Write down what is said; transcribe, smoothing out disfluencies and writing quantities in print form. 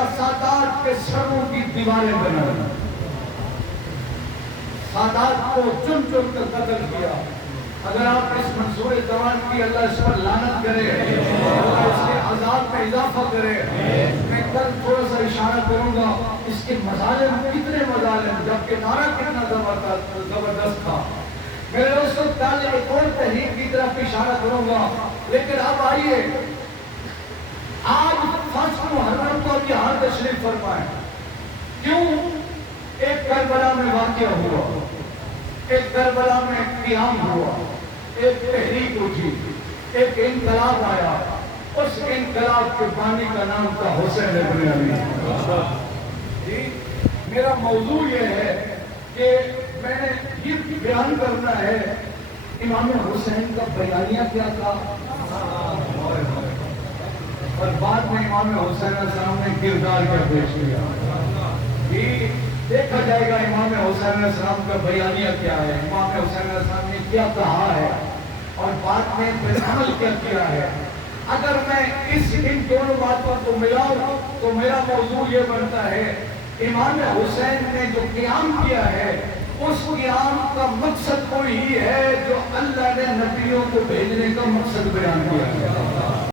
گیا سادات کے سروں کی دیواریں بنانا، سادات کو چن چن کر قتل کیا۔ اگر آپ اس منصور جوان کی اللہ اس پر لعنت کرے، اللہ اس کے عذاب میں اضافہ کرے۔ میں کل تھوڑا سا اشارہ کروں گا اس کے مظالم، کتنے مظالم، جبکہ نعرہ کتنا زبردست تھا۔ میرے دوستوں کل ایک اور تحریک کی طرف اشارہ کروں گا، لیکن اب آئیے آج 5 محرم کو یہاں تشریف فرمائیں۔ کیوں؟ ایک کربلا میں واقعہ ہوا، ایک کربلا میں قیام ہوا، ایک تحریک اٹھی، ایک انقلاب آیا۔ اس انقلاب کے بانی کا نام تھا حسین ابن علی۔ میرا موضوع یہ ہے کہ میں نے یہ بیان کرنا ہے امام حسین کا بیانیہ کیا تھا، اور بعد میں امام حسین علیہ السلام نے کردار کیا پیش کیا۔ دیکھا جائے گا امام حسین علیہ السلام کا بیانیہ کیا ہے، امام حسین علیہ السلام نے کیا کہا ہے، اور بعد میں عمل کیا کیا ہے۔ اگر میں ان دونوں باتوں کو ملاؤں تو میرا موضوع یہ بنتا ہے امام حسین نے جو قیام کیا ہے اس قیام کا مقصد وہی ہے جو اللہ نے نبیوں کو بھیجنے کا مقصد بیان کیا ہے۔